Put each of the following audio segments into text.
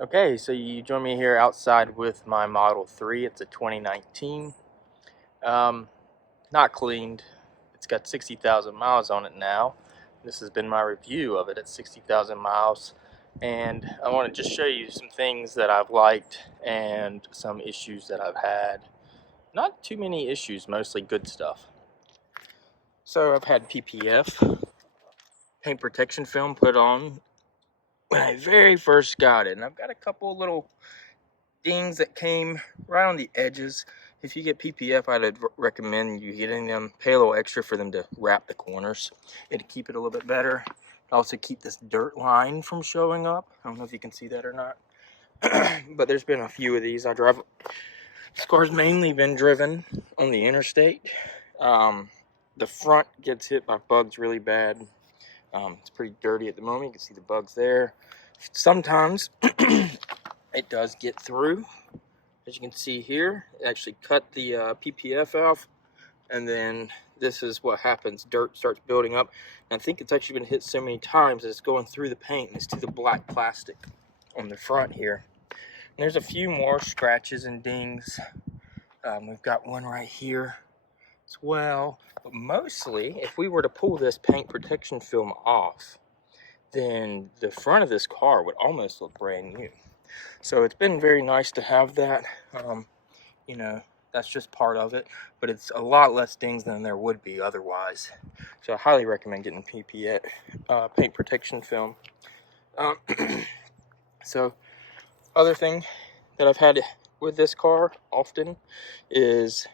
Okay, so you join me here outside with my Model 3. It's a 2019. Not cleaned. It's got 60,000 miles on it now. This has been my review of it at 60,000 miles. And I want to just show you some things that I've liked and some issues that I've had. Not too many issues, mostly good stuff. So I've had PPF, paint protection film, put on when I very first got it. And I've got a couple little dings that came right on the edges. If you get PPF, I'd recommend you getting them, pay a little extra for them to wrap the corners. It'd keep it a little bit better. Also keep this dirt line from showing up. I don't know if you can see that or not. But there's been a few of these. This car's mainly been driven on the interstate. The front gets hit by bugs really bad. It's pretty dirty at the moment. You can see the bugs there. Sometimes it does get through. As you can see here, it actually cut the PPF off, and then this is what happens. Dirt starts building up, and I think it's actually been hit so many times that it's going through the paint, and it's to the black plastic on the front here. And there's a few more scratches and dings. We've got one right here as well, but mostly, if we were to pull this paint protection film off, then the front of this car would almost look brand new. So it's been very nice to have that. You know, that's just part of it, but it's a lot less dings than there would be otherwise. So I highly recommend getting PPF, paint protection film. So other thing that I've had with this car often is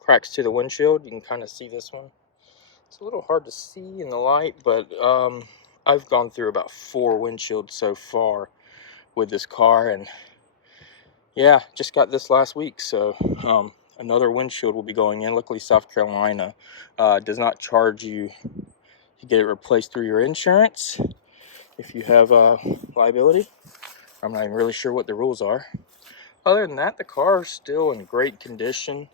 cracks to the windshield. You can kind of see this one. It's a little hard to see in the light, but I've gone through about 4 windshields so far with this car, and yeah, just got this last week. So another windshield will be going in. Luckily, South Carolina does not charge you to get it replaced through your insurance if you have liability. I'm not even really sure what the rules are. Other than that, the car is still in great condition.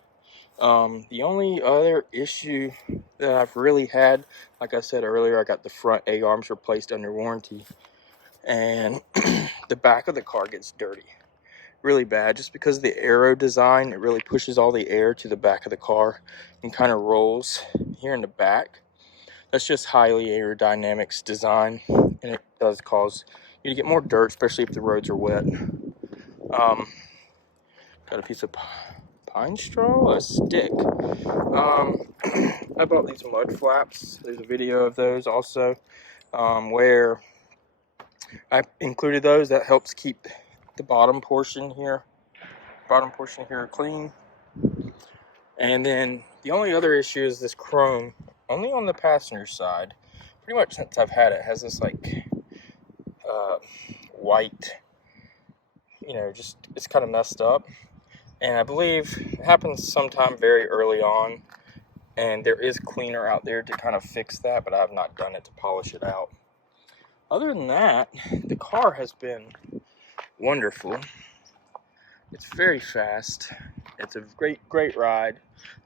The only other issue that I've really had, like I said earlier, I got the front A-arms replaced under warranty, and the back of the car gets dirty really bad just because of the aero design. It really pushes all the air to the back of the car and kind of rolls here in the back. That's just highly aerodynamics design, and it does cause you to get more dirt, especially if the roads are wet. Got a piece of pine straw, a stick. I bought these mud flaps. There's a video of those also, where I included those. That helps keep the bottom portion here clean. And then the only other issue is this chrome, only on the passenger side. Pretty much since I've had it, has this like white, just it's kind of messed up. And I believe it happens sometime very early on, and there is cleaner out there to kind of fix that, but I have not done it to polish it out. Other than that, the car has been wonderful. It's very fast. It's a great ride.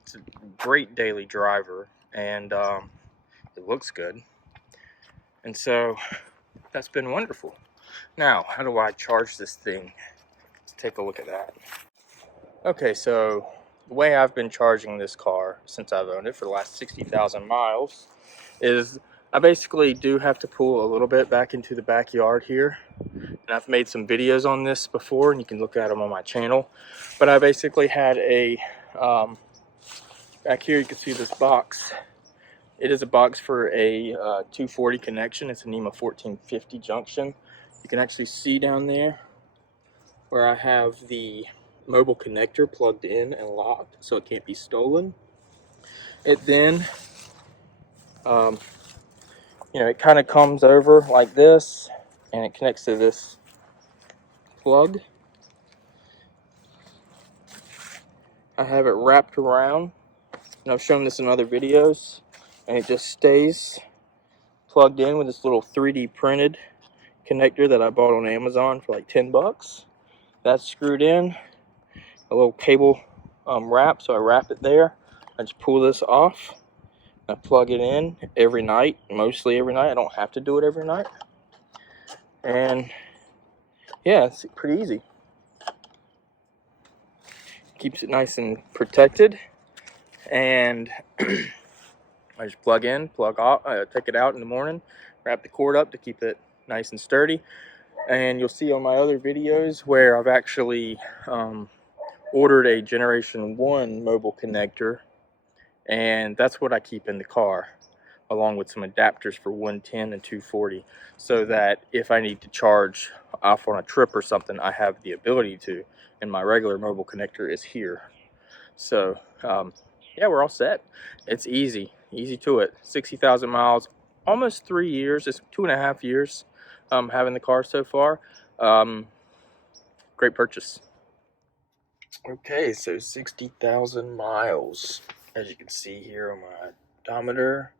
It's a great daily driver, and it looks good. And so that's been wonderful. Now, how do I charge this thing? Let's take a look at that. Okay, so the way I've been charging this car since I've owned it for the last 60,000 miles is I basically do have to pull a little bit back into the backyard here. And I've made some videos on this before, and you can look at them on my channel. But I basically had a, back here you can see this box. It is a box for a 240 connection. It's a NEMA 1450 junction. You can actually see down there where I have the mobile connector plugged in and locked so it can't be stolen. It then, it kind of comes over like this, and it connects to this plug. I have it wrapped around, and I've shown this in other videos, and it just stays plugged in with this little 3D printed connector that I bought on Amazon for like 10 bucks. That's screwed in, a little cable wrap, so I wrap it there. I just pull this off. I plug it in every night, mostly every night. I don't have to do it every night. And yeah, it's pretty easy. Keeps it nice and protected, and I just plug in, plug off, take it out in the morning, wrap the cord up to keep it nice and sturdy. And you'll see on my other videos where I've actually ordered a Generation 1 mobile connector, and that's what I keep in the car, along with some adapters for 110 and 240, so that if I need to charge off on a trip or something, I have the ability to, and my regular mobile connector is here. So yeah, we're all set. It's easy to it. 60,000 miles, almost 3 years. It's 2.5 years having the car so far. Great purchase. Okay, so 60,000 miles. As you can see here on my odometer,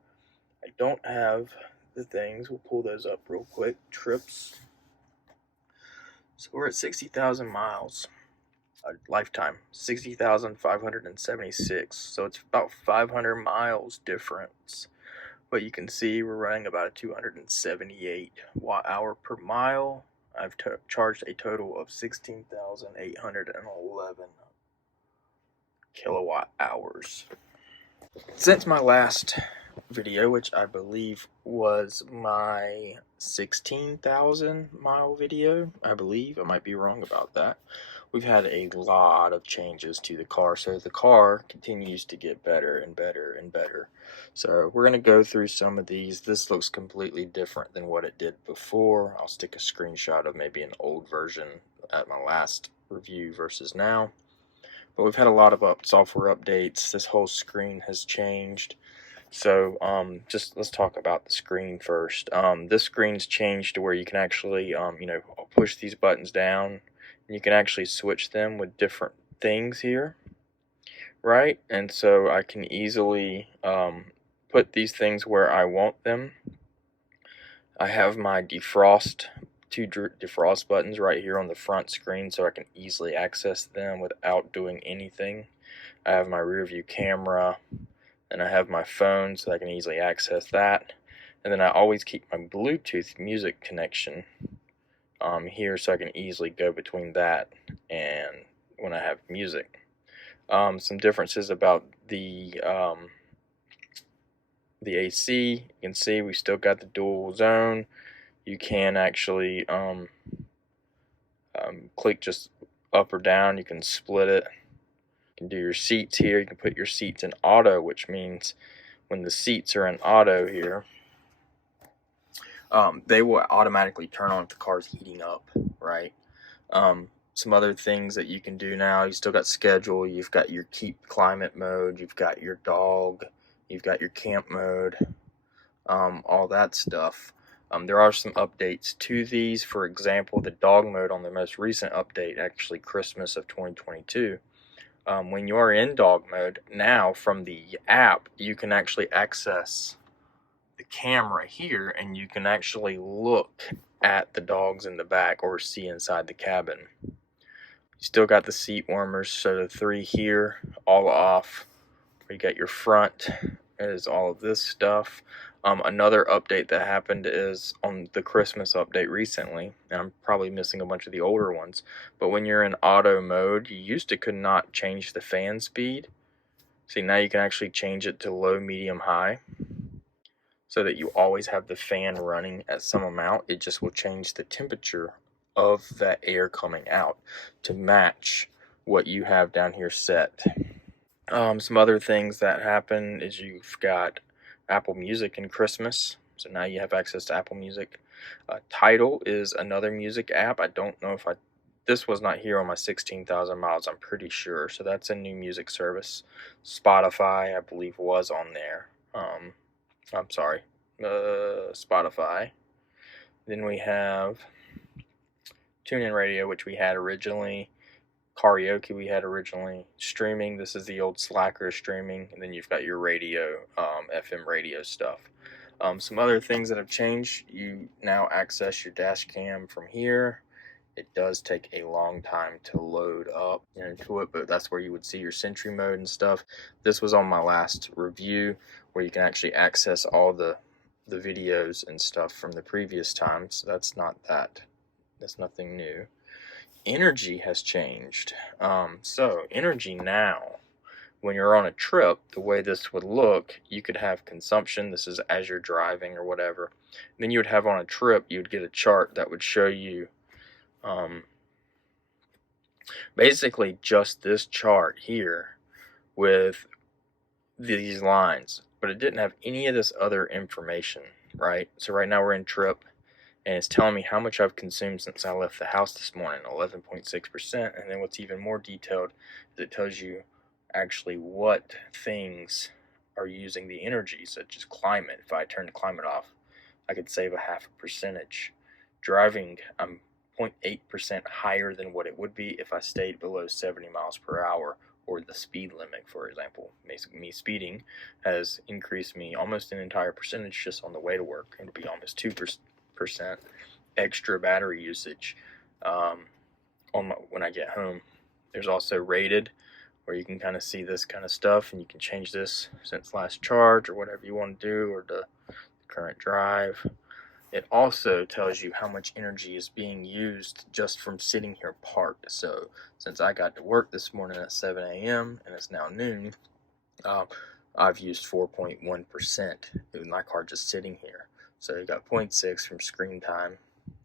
I don't have the things. We'll pull those up real quick. Trips. So we're at 60,000 miles. Lifetime 60,576, so it's about 500 miles difference, but you can see we're running about a 278 watt-hour per mile. I've charged a total of 16,811 kilowatt hours. Since my last video, which I believe was my 16,000 mile video, I might be wrong about that, we've had a lot of changes to the car, so the car continues to get better and better and better. So we're going to go through some of these. This looks completely different than what it did before. I'll stick a screenshot of maybe an old version at my last review versus now. But we've had a lot of software updates. This whole screen has changed. So just let's talk about the screen first. This screen's changed to where you can actually push these buttons down, and you can actually switch them with different things here, right? And so I can easily put these things where I want them. I have my two defrost buttons right here on the front screen, so I can easily access them without doing anything. I have my rear view camera, and I have my phone, so I can easily access that. And then I always keep my Bluetooth music connection here, so I can easily go between that and when I have music. Some differences about the AC. You can see we still got the dual zone. You can actually click just up or down. You can split it. You can do your seats here. You can put your seats in auto, which means when the seats are in auto here, they will automatically turn on if the car's heating up, right? Some other things that you can do now, you still got schedule, you've got your keep climate mode, you've got your dog, you've got your camp mode, all that stuff. There are some updates to these. For example, the dog mode on the most recent update, actually Christmas of 2022, when you're in dog mode, now from the app, you can actually access the camera here, and you can actually look at the dogs in the back or see inside the cabin. You still got the seat warmers, so the 3 here, all off. You got your front, is all of this stuff. Another update that happened is on the Christmas update recently, and I'm probably missing a bunch of the older ones, but when you're in auto mode, you could not change the fan speed. See, now you can actually change it to low, medium, high, so that you always have the fan running at some amount. It just will change the temperature of that air coming out to match what you have down here set. Some other things that happen is you've got Apple Music in Christmas, so now you have access to Apple Music. Tidal is another music app. I don't know if this was not here on my 16,000 miles, I'm pretty sure, so that's a new music service. Spotify, I believe, was on there. I'm sorry, Spotify. Then we have TuneIn Radio, which we had originally. Karaoke we had originally. Streaming, this is the old Slacker streaming. And then you've got your radio, FM radio stuff. Some other things that have changed, you now access your dash cam from here. It does take a long time to load up into it, but that's where you would see your Sentry mode and stuff. This was on my last review, where you can actually access all the videos and stuff from the previous time, so that's not that That's nothing new. Energy has changed. So energy now, when you're on a trip, the way this would look, you could have consumption. This is as you're driving or whatever. Then you would have on a trip, you would get a chart that would show you basically just this chart here with these lines, but it didn't have any of this other information, right? So right now we're in trip, and it's telling me how much I've consumed since I left the house this morning, 11.6%. And then what's even more detailed is it tells you actually what things are using the energy, such as climate. If I turn the climate off, I could save a half a percentage. Driving, I'm 0.8% higher than what it would be if I stayed below 70 miles per hour, or the speed limit, for example. Me speeding has increased me almost an entire percentage just on the way to work. It'll be almost 2% extra battery usage when I get home. There's also rated, where you can kind of see this kind of stuff, and you can change this since last charge or whatever you want to do, or the current drive. It also tells you how much energy is being used just from sitting here parked. So since I got to work this morning at 7 a.m. and it's now noon, I've used 4.1% in my car just sitting here. So you got 0.6 from screen time,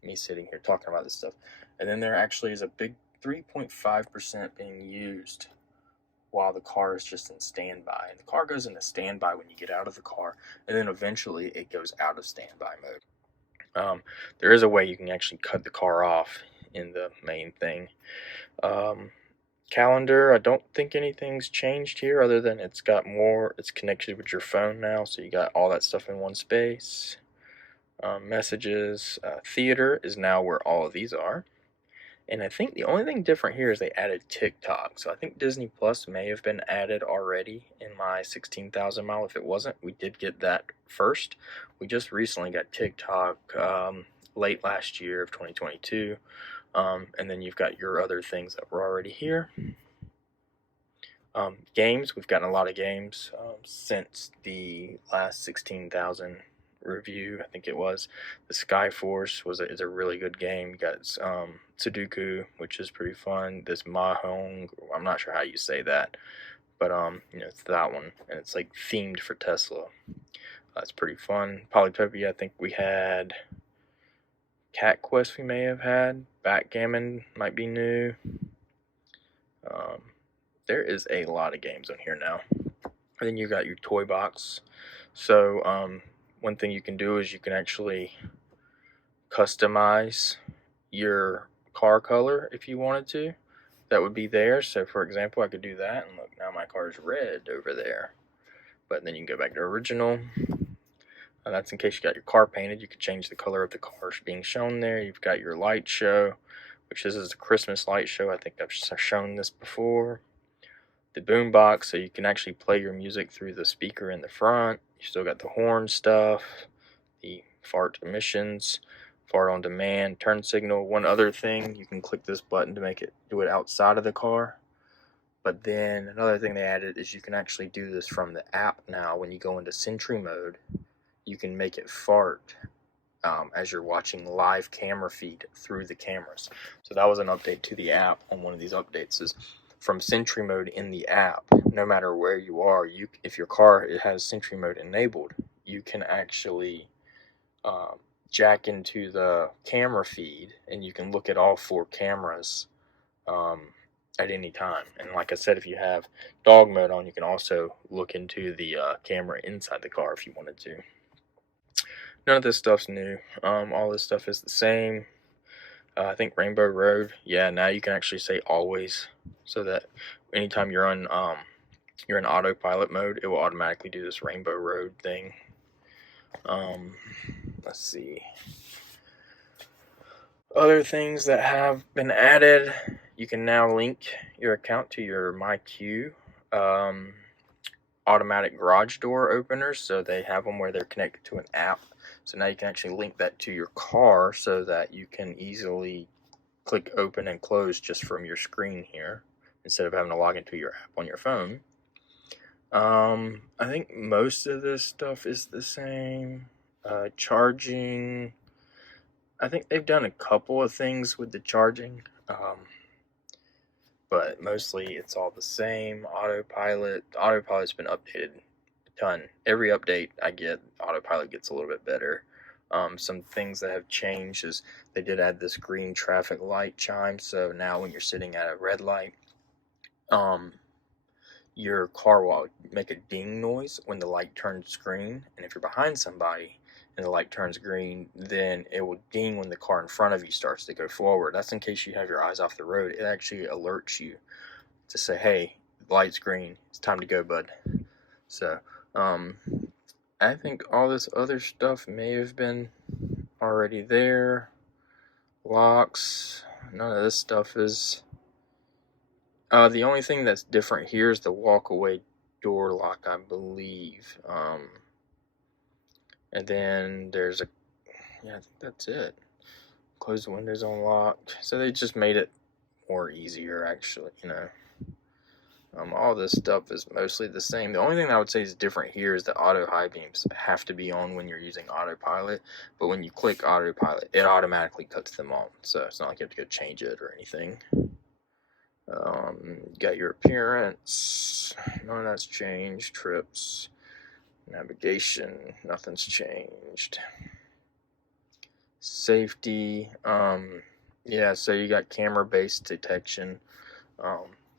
me sitting here talking about this stuff. And then there actually is a big 3.5% being used while the car is just in standby. And the car goes into standby when you get out of the car, and then eventually it goes out of standby mode. There is a way you can actually cut the car off in the main thing. Calendar, I don't think anything's changed here other than it's connected with your phone now, so you got all that stuff in one space. Messages, theater is now where all of these are. And I think the only thing different here is they added TikTok. So I think Disney Plus may have been added already in my 16,000 mile. If it wasn't, we did get that first. We just recently got TikTok late last year of 2022. And then you've got your other things that were already here. Games, we've gotten a lot of games since the last 16,000 review. I think it was the Skyforce is a really good game. You got Sudoku, which is pretty fun. This Mahjong, I'm not sure how you say that, but it's that one, and it's like themed for Tesla. That's pretty fun. Polytopia, I think we had. Cat Quest we may have had. Backgammon might be new. There is a lot of games on here now. And then you got your toy box. So one thing you can do is you can actually customize your car color if you wanted to. That would be there. So for example, I could do that, and look, now my car is red over there. But then you can go back to original. That's in case you got your car painted. You could change the color of the car being shown there. You've got your light show, which this is a Christmas light show. I think I've shown this before. The boom box, so you can actually play your music through the speaker in the front. You still got the horn stuff, the fart emissions, fart on demand, turn signal. One other thing, you can click this button to make it do it outside of the car. But then another thing they added is you can actually do this from the app now. When you go into Sentry mode, you can make it fart as you're watching live camera feed through the cameras. So that was an update to the app on one of these updates. Is from Sentry mode in the app, no matter where you are, if your car has Sentry mode enabled, you can actually jack into the camera feed, and you can look at all 4 cameras at any time. And like I said, if you have dog mode on, you can also look into the camera inside the car if you wanted to. None of this stuff's new. All this stuff is the same. I think Rainbow Road. Yeah, now you can actually say always, so that anytime you're in autopilot mode, it will automatically do this Rainbow Road thing. Let's see. Other things that have been added, you can now link your account to your MyQ automatic garage door openers. So they have them where they're connected to an app. So now you can actually link that to your car so that you can easily click open and close just from your screen here, instead of having to log into your app on your phone. I think most of this stuff is the same. Charging, I think they've done a couple of things with the charging, but mostly it's all the same. Autopilot's been updated a ton. Every update I get, Autopilot gets a little bit better. Some things that have changed is they did add this green traffic light chime, so now when you're sitting at a red light, your car will make a ding noise when the light turns green, and if you're behind somebody and the light turns green, then it will ding when the car in front of you starts to go forward. That's in case you have your eyes off the road. It actually alerts you to say, hey, the light's green, it's time to go, bud. So I think all this other stuff may have been already there. Locks, none of this stuff is. The only thing that's different here is the walk-away door lock, I believe. And then there's yeah, I think that's it. Close the windows unlocked. So they just made it more easier, actually, you know. All this stuff is mostly the same. The only thing that I would say is different here is that auto high beams have to be on when you're using autopilot, but when you click autopilot, it automatically cuts them on. So it's not like you have to go change it or anything. Got your appearance, none of that's changed. Trips, navigation, nothing's changed. Safety, yeah, so you got camera-based detection,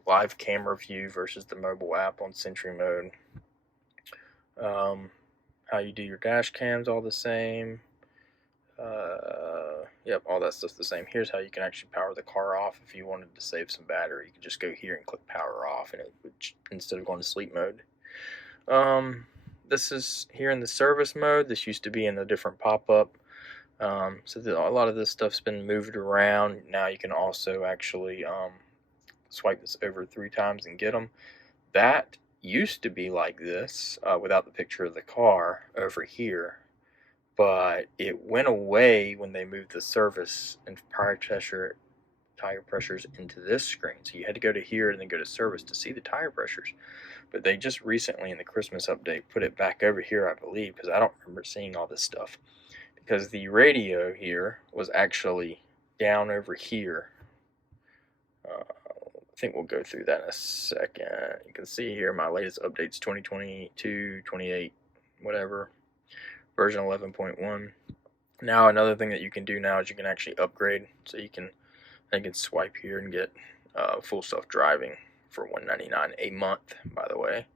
live camera view versus the mobile app on Sentry mode. How you do your dash cams, all the same. Yep, all that stuff's the same. Here's how you can actually power the car off if you wanted to save some battery. You could just go here and click power off, and it would, instead of going to sleep mode. This is here in the service mode. This used to be in a different pop-up. So a lot of this stuff's been moved around. Now you can also actually swipe this over 3 times and get them. That used to be like this without the picture of the car over here, but it went away when they moved the service and tire pressures into this screen. So you had to go to here and then go to service to see the tire pressures. But they just recently in the Christmas update put it back over here, I believe, because I don't remember seeing all this stuff. Because the radio here was actually down over here. I think we'll go through that in a second. You can see here my latest updates 2022, 28, whatever, version 11.1. Now another thing that you can do now is you can actually upgrade. So you can swipe here and get full self-driving for $199 a month, by the way.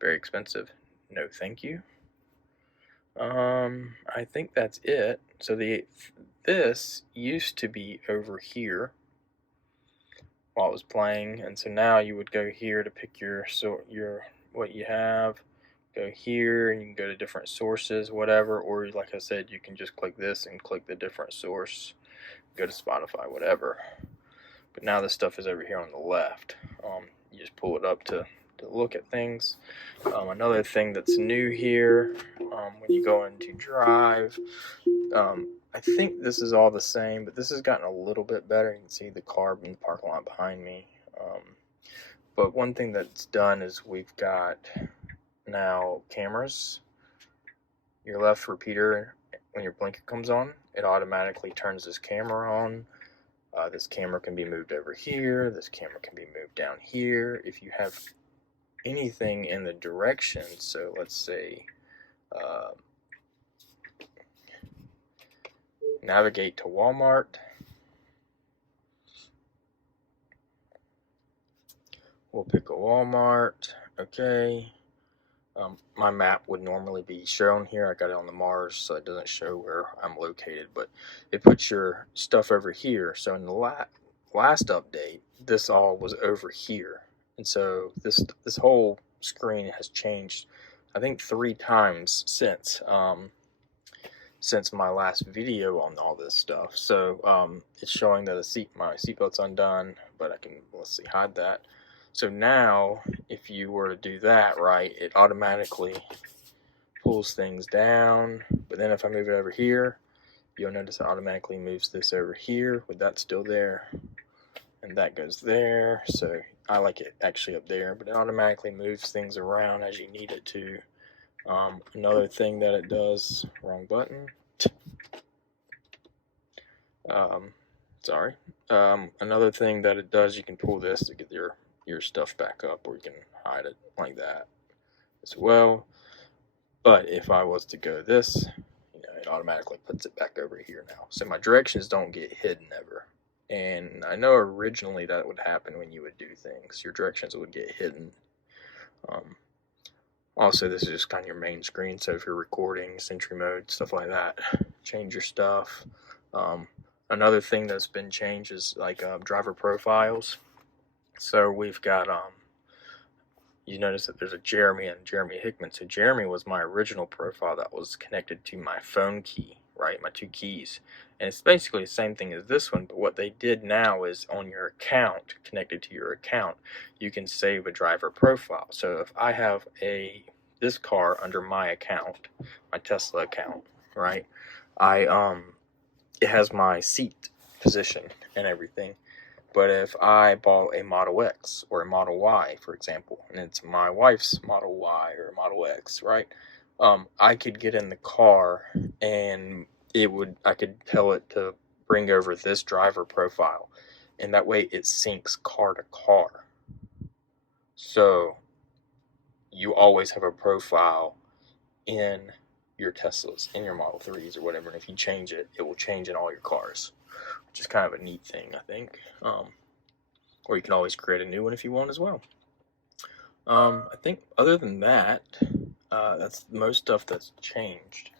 Very expensive. No thank you. I think that's it. So this used to be over here while it was playing, and so now you would go here to pick your what you have, go here and you can go to different sources, whatever, or like I said, you can just click this and click the different source, go to Spotify, whatever. But now this stuff is over here on the left. You just pull it up to look at things. Another thing that's new here, when you go into drive, I think this is all the same, but this has gotten a little bit better. You can see the car in the parking lot behind me. But one thing that's done is we've got now cameras. Your left repeater, when your blinker comes on, it automatically turns this camera on. This camera can be moved over here. This camera can be moved down here. If you have anything in the direction, so let's say navigate to Walmart. We'll pick a Walmart. Okay. My map would normally be shown here. I got it on the Mars, so it doesn't show where I'm located, but it puts your stuff over here. So in the last update, this all was over here, and so this whole screen has changed, I think 3 times since my last video on all this stuff. So it's showing that my seatbelt's undone, but I can, let's see, hide that. So now, if you were to do that, right, it automatically pulls things down. But then if I move it over here, you'll notice it automatically moves this over here with that still there. And that goes there. So I like it actually up there, but it automatically moves things around as you need it to. Another thing that it does, wrong button. Sorry. Another thing that it does, you can pull this to get your stuff back up, or you can hide it like that as well. But if I was to go this, it automatically puts it back over here now. So my directions don't get hidden ever. And I know originally that would happen when you would do things. Your directions would get hidden. Also, this is just kind of your main screen. So if you're recording, Sentry mode, stuff like that, change your stuff. Another thing that's been changed is like driver profiles. So we've got you notice that there's a Jeremy and Jeremy Hickman. So Jeremy was my original profile that was connected to my phone key, right? My 2 keys. And it's basically the same thing as this one, but what they did now is on your account, connected to your account, you can save a driver profile. So if I have this car under my account, my Tesla account, right? It has my seat position and everything. But if I bought a Model X or a Model Y, for example, and it's my wife's Model Y or Model X, right? I could get in the car and I could tell it to bring over this driver profile, and that way it syncs car to car. So you always have a profile in your Teslas, in your Model 3s or whatever, and if you change it, it will change in all your cars, which is kind of a neat thing, I think. Or you can always create a new one if you want as well. I think other than that, that's most stuff that's changed.